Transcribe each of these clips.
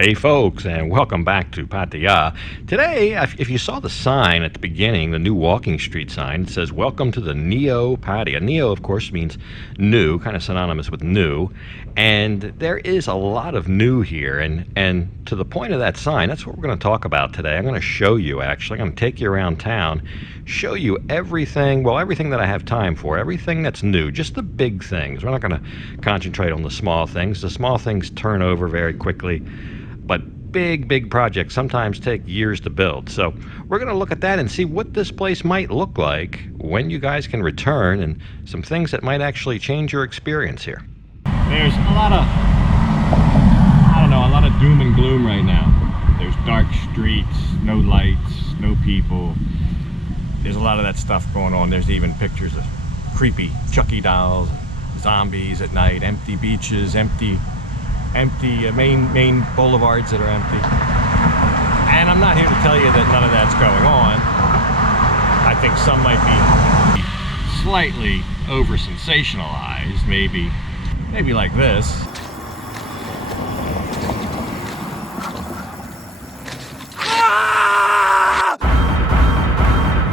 Hey folks, and welcome back to Pattaya. Today, if you saw the sign at the beginning, the new walking street sign, it says welcome to the Neo Pattaya. Neo, of course, means new, kind of synonymous with new. And there is a lot of new here. And to the point of that sign, that's what we're going to talk about today. I'm going to show you, actually. I'm going to take you around town, show you everything, well, everything that I have time for, everything that's new, just the big things. We're not going to concentrate on the small things. The small things turn over very quickly. But big projects sometimes take years to build. So we're going to look at that and see what this place might look like when you guys can return, and some things that might actually change your experience here. There's a lot of, a lot of doom and gloom right now. There's dark streets, no lights, no people. There's a lot of that stuff going on. There's even pictures of creepy Chucky dolls, zombies at night, empty beaches, empty main boulevards that are empty. And I'm not here to tell you that none of that's going on. I think some might be slightly over sensationalized, maybe like this.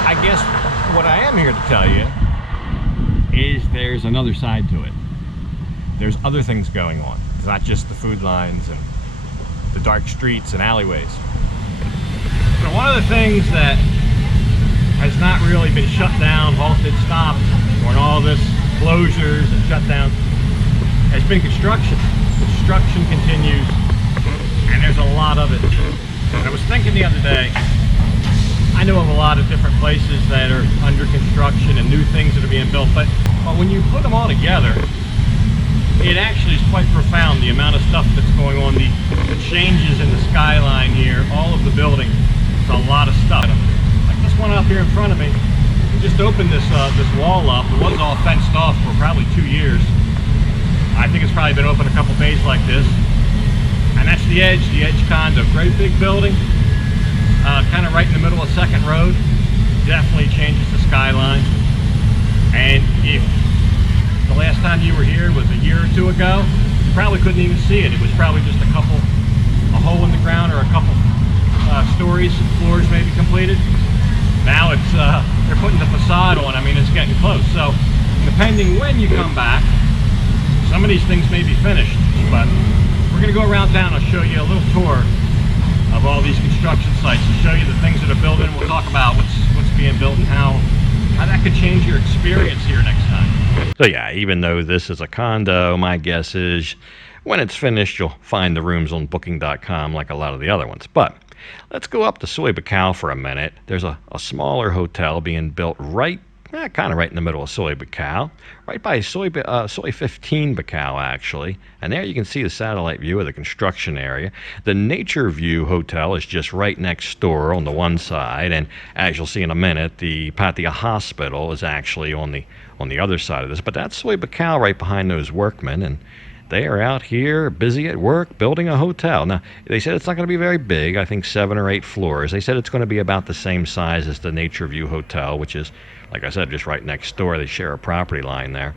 I guess what I am here to tell you is there's another side to it. There's other things going on. It's not just the food lines and the dark streets and alleyways. So one of the things that has not really been shut down, halted, stopped, during all this closures and shutdowns, has been construction. Construction continues, and there's a lot of it. And I was thinking the other day, I know of a lot of different places that are under construction and new things that are being built, but when you put them all together, it actually is quite profound, the amount of stuff that's going on, the changes in the skyline here, all of the building. It's a lot of stuff. Like this one up here in front of me, we just opened this wall up. It was all fenced off for probably 2 years. I think it's probably been open a couple days like this. And that's the Edge condo. Great big building, kind of right in the middle of 2nd Road. Definitely changes the skyline. And if the last time you were here was a year or two ago, you probably couldn't even see it. It was probably just a hole in the ground, or a couple floors maybe completed. Now it's they're putting the facade on. I mean, it's getting close. So depending when you come back, some of these things may be finished. But we're going to go around town. I'll show you a little tour of all these construction sites and show you the things that are building. We'll talk about what's being built and how that could change your experience here next time. So yeah, even though this is a condo, my guess is when it's finished, you'll find the rooms on booking.com like a lot of the other ones. But let's go up to Soy Buakhao for a minute. There's a smaller hotel being built kind of right in the middle of Soy Buakhao, right by Soy 15 Buakhao, actually. And there you can see the satellite view of the construction area. The Nature View Hotel is just right next door on the one side, and as you'll see in a minute, the Pattaya Hospital is actually on the other side of this. But that's Soy Buakhao right behind those workmen, and they are out here busy at work building a hotel. Now, they said it's not going to be very big, I think 7 or 8 floors. They said it's going to be about the same size as the Nature View Hotel, which is, like I said, just right next door. They share a property line there.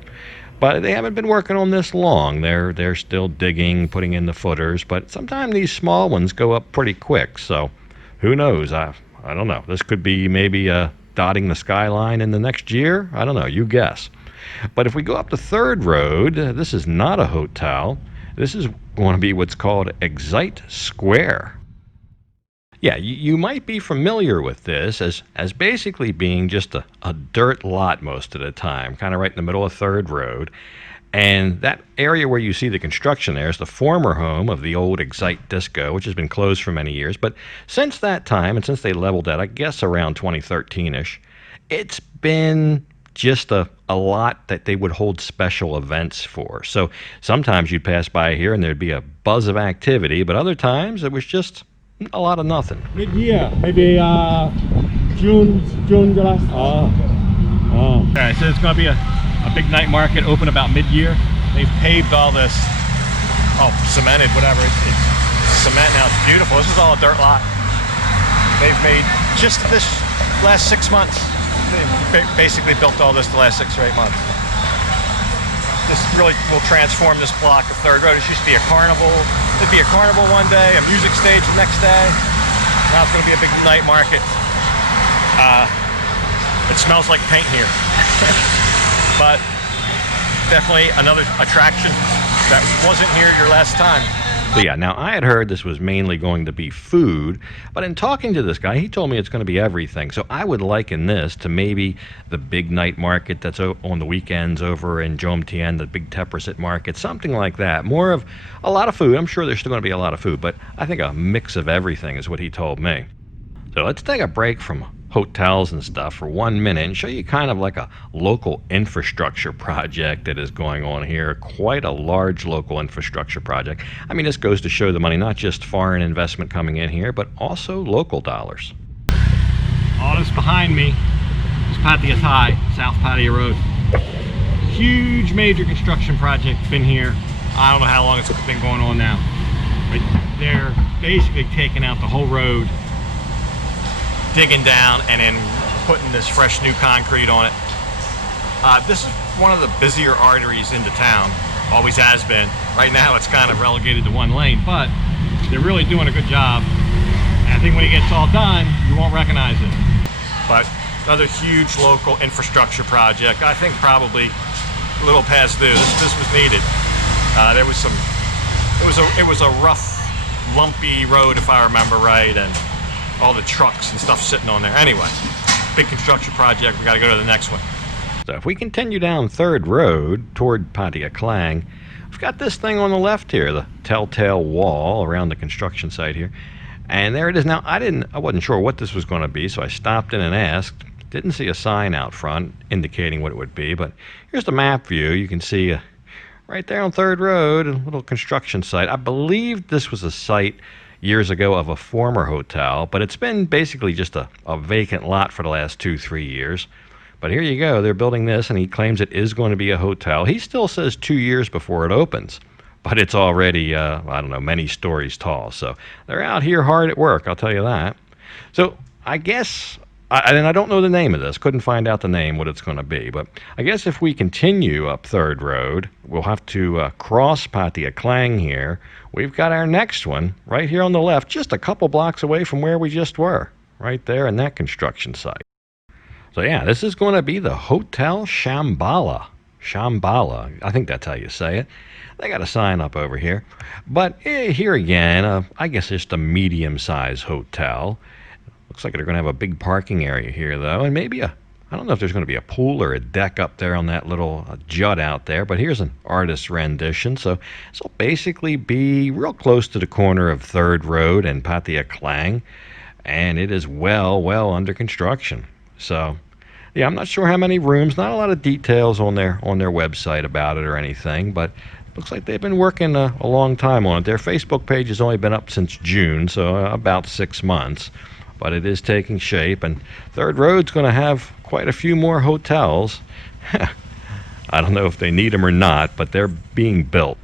But they haven't been working on this long. They're still digging, putting in the footers, but sometimes these small ones go up pretty quick. So who knows? I don't know. This could be maybe dotting the skyline in the next year. I don't know. You guess. But if we go up the 3rd Road, this is not a hotel. This is going to be what's called Excite Square. Yeah, you might be familiar with this as basically being just a dirt lot most of the time, kind of right in the middle of 3rd Road. And that area where you see the construction there is the former home of the old Excite Disco, which has been closed for many years. But since that time, and since they leveled that, I guess around 2013-ish, it's been just a lot that they would hold special events for. So sometimes you'd pass by here and there'd be a buzz of activity, but other times it was just a lot of nothing. Mid-year, maybe June, July. Okay, so it's going to be a big night market, open about mid-year. They've paved all this, cemented, whatever. It's cement now. It's beautiful. This is all a dirt lot. They've made just this last 6 months. They basically built all this the last 6 or 8 months. this really will transform this block of Third Road. It used to be a carnival. There'd be a carnival one day, a music stage the next day. Now it's going to be a big night market. It smells like paint here. But definitely another attraction that wasn't here your last time. So yeah, now I had heard this was mainly going to be food, but in talking to this guy, he told me it's going to be everything. So I would liken this to maybe the big night market that's on the weekends over in Jomtien, the big Teprasit market, something like that. More of a lot of food. I'm sure there's still going to be a lot of food, but I think a mix of everything is what he told me. So let's take a break from hotels and stuff for 1 minute and show you kind of like a local infrastructure project that is going on here. Quite a large local infrastructure project. I mean, this goes to show the money, not just foreign investment coming in here, but also local dollars. All this behind me is Pattaya Thai, South Pattaya Road. Huge major construction project, been here. I don't know how long it's been going on now. But they're basically taking out the whole road, digging down, and then putting this fresh new concrete on it. This is one of the busier arteries into town, always has been. Right now it's kind of relegated to one lane, but they're really doing a good job. And I think when it gets all done, you won't recognize it. But another huge local infrastructure project. I think probably a little past due. This was needed. It was a rough, lumpy road, if I remember right, and all the trucks and stuff sitting on there. Anyway, big construction project. We got to go to the next one. So if we continue down Third Road toward Pattaya Klang, we've got this thing on the left here, the telltale wall around the construction site here. And there it is. Now, I wasn't sure what this was going to be, so I stopped in and asked. Didn't see a sign out front indicating what it would be, but here's the map view. You can see right there on Third Road, a little construction site. I believe this was a site years ago of a former hotel, but it's been basically just a vacant lot for the last 2-3 years. But here you go, they're building this, and he claims it is going to be a hotel. He still says 2 years before it opens, but it's already, I don't know, many stories tall. So they're out here hard at work, I'll tell you that. So I guess, and I don't know the name of this, couldn't find out the name, what it's going to be, but I guess if we continue up Third Road, we'll have to cross Pattaya Klang here. We've got our next one right here on the left, just a couple blocks away from where we just were, right there in that construction site. So yeah, this is going to be the Hotel Shambhala. Shambhala, I think that's how you say it. They got a sign up over here. But here again, I guess just a medium-sized hotel. Looks like they're going to have a big parking area here, though, and maybe I don't know if there's going to be a pool or a deck up there on that little jut out there, but here's an artist's rendition. So this will basically be real close to the corner of Third Road and Pattaya Klang, and it is well under construction. So yeah, I'm not sure how many rooms, not a lot of details on their website about it or anything, but looks like they've been working a long time on it. Their Facebook page has only been up since June, so about 6 months. But it is taking shape, and Third Road's going to have quite a few more hotels. I don't know if they need them or not, but they're being built.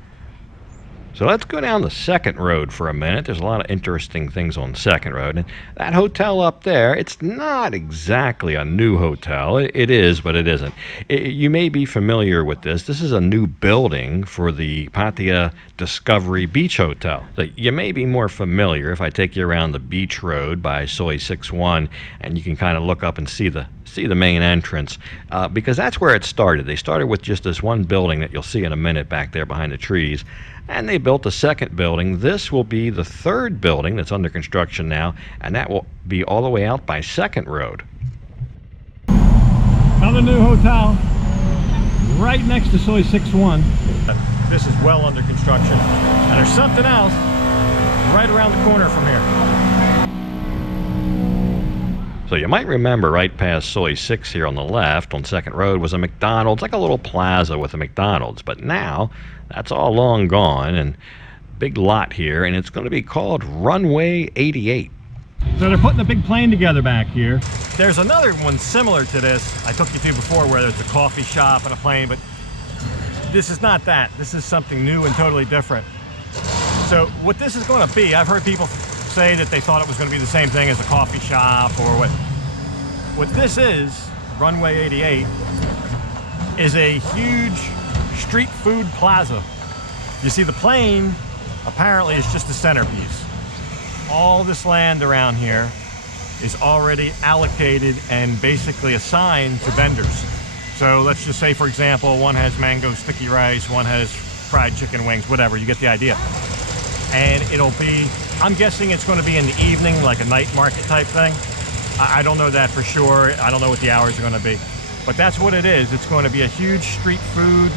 So let's go down the Second Road for a minute. There's a lot of interesting things on Second Road. And that hotel up there, it's not exactly a new hotel. It is, but it isn't. You may be familiar with this. This is a new building for the Pattaya Discovery Beach Hotel. So you may be more familiar if I take you around the beach road by Soi 61, and you can kind of look up and see the main entrance, because that's where it started. They started with just this one building that you'll see in a minute back there behind the trees. And they built a second building. This will be the third building that's under construction now, and that will be all the way out by Second Road. Another new hotel right next to Soi 61. This is well under construction. And there's something else right around the corner from here. So you might remember right past Soi 6 here on the left on Second Road was a McDonald's, like a little plaza with a McDonald's. But now that's all long gone, and big lot here, and it's going to be called Runway 88. So they're putting a big plane together back here. There's another one similar to this I took you to before, where there's a coffee shop and a plane, but this is not that. This is something new and totally different. So what this is going to be, I've heard people say that they thought it was going to be the same thing as a coffee shop or what this is, Runway 88, is a huge street food plaza. You see, the plane apparently is just the centerpiece. All this land around here is already allocated and basically assigned to vendors. So let's just say, for example, one has mango sticky rice, one has fried chicken wings, whatever, you get the idea. And it'll be, I'm guessing it's going to be in the evening, like a night market type thing. I don't know that for sure. I don't know what the hours are going to be. But that's what it is. It's going to be a huge street food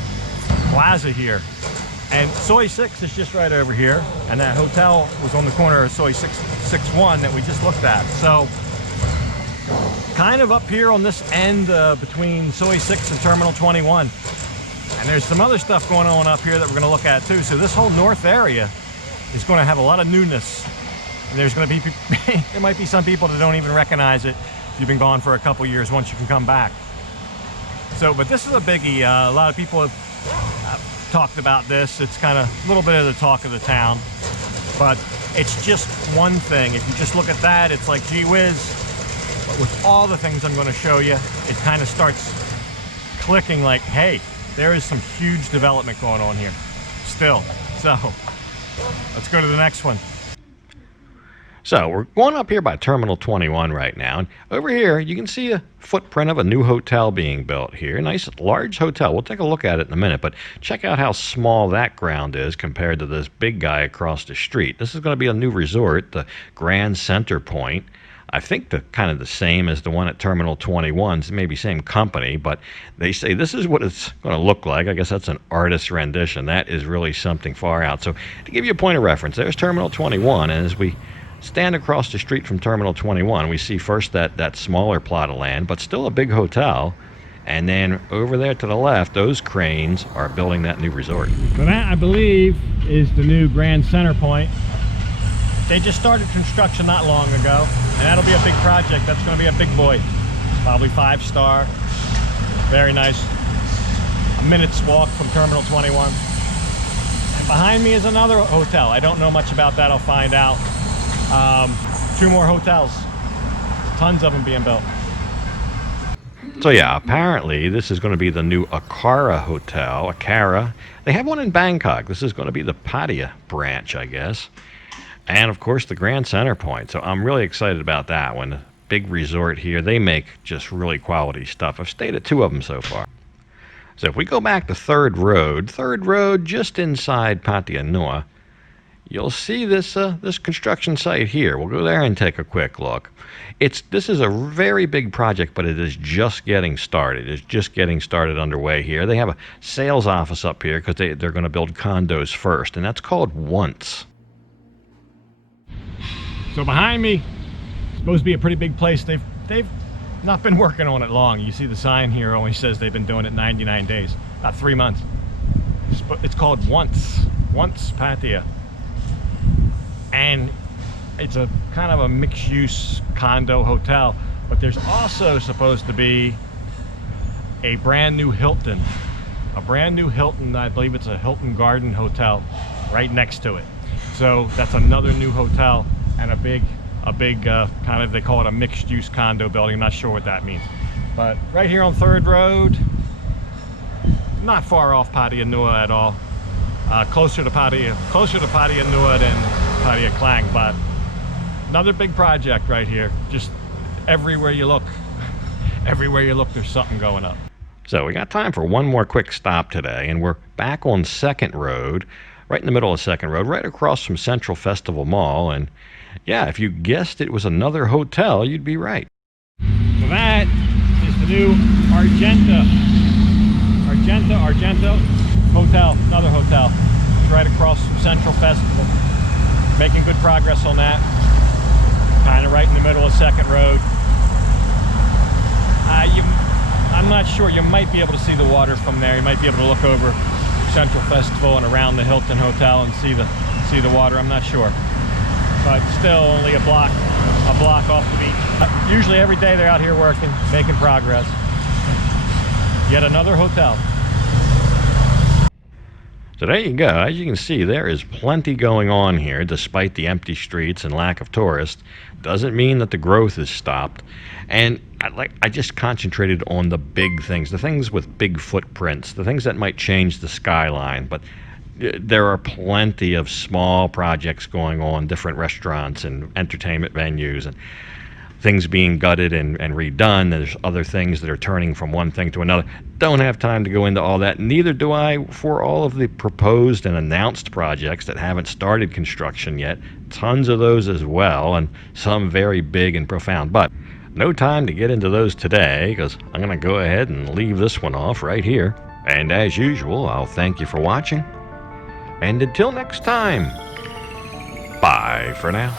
plaza here. And Soy 6 is just right over here. And that hotel was on the corner of Soy 661 that we just looked at. So kind of up here on this end between Soy 6 and Terminal 21. And there's some other stuff going on up here that we're going to look at too. So this whole north area is going to have a lot of newness. And there's going to be, there might be some people that don't even recognize it if you've been gone for a couple years once you can come back. So, but this is a biggie. A lot of people have talked about this. It's kind of a little bit of the talk of the town. But it's just one thing. If you just look at that, it's like, gee whiz. But with all the things I'm going to show you, it kind of starts clicking like, hey, there is some huge development going on here still. So let's go to the next one. So we're going up here by Terminal 21 right now. And over here, you can see a footprint of a new hotel being built here. Nice large hotel. We'll take a look at it in a minute, but check out how small that ground is compared to this big guy across the street. This is going to be a new resort, the Grand Center Point. I think kind of the same as the one at Terminal 21, maybe same company, but they say this is what it's going to look like. I guess that's an artist's rendition. That is really something far out. So to give you a point of reference, there's Terminal 21, and as we stand across the street from Terminal 21, we see first that smaller plot of land, but still a big hotel. And then over there to the left, those cranes are building that new resort. So that, I believe, is the new Grand Center Point. They just started construction not long ago, and that'll be a big project. That's going to be a big boy, probably 5-star, very nice. A minute's walk from Terminal 21. And behind me is another hotel. I don't know much about that. I'll find out. 2 more hotels, tons of them being built. So yeah, apparently this is going to be the new Akara Hotel. Akara. They have one in Bangkok. This is going to be the Pattaya branch, I guess. And of course the Grand Center Point. So I'm really excited about that one. A big resort here. They make just really quality stuff. I've stayed at 2 of them so far. So if we go back to Third Road just inside Pattaya Nua, you'll see this construction site here. We'll go there and take a quick look. This is a very big project, but it is just getting started. It's just getting started underway here. They have a sales office up here because they're going to build condos first, and that's called Once. So behind me, it's supposed to be a pretty big place. They've not been working on it long. You see the sign here only says they've been doing it 99 days, about 3 months. It's called Once Pattaya. And it's a kind of a mixed-use condo hotel, but there's also supposed to be a brand new Hilton. A brand new Hilton, I believe it's a Hilton Garden Hotel right next to it. So that's another new hotel and a big kind of, they call it a mixed-use condo building. I'm not sure what that means. But right here on Third Road, not far off Pattaya Nua at all. Closer to Pattaya Nua than Pattaya Klang, but another big project right here. Just everywhere you look, there's something going up. So we got time for one more quick stop today, and we're back on Second Road, right in the middle of Second Road, right across from Central Festival Mall. And yeah, if you guessed it was another hotel, you'd be right. So that is the new Argento Hotel, another hotel. It's right across from Central Festival. Making good progress on that. Kind of right in the middle of Second Road. I'm not sure. You might be able to see the water from there. You might be able to look over Central Festival and around the Hilton Hotel and see the water. I'm not sure. But still only a block off the beach. Usually every day they're out here working, making progress. Yet another hotel. So there you go. As you can see, there is plenty going on here despite the empty streets and lack of tourists. Doesn't mean that the growth is stopped. And I just concentrated on the big things, the things with big footprints, the things that might change the skyline. But there are plenty of small projects going on, different restaurants and entertainment venues and things being gutted and redone. There's other things that are turning from one thing to another. Don't have time to go into all that. Neither do I for all of the proposed and announced projects that haven't started construction yet. Tons of those as well, and some very big and profound. But no time to get into those today, because I'm going to go ahead and leave this one off right here. And as usual, I'll thank you for watching. And until next time, bye for now.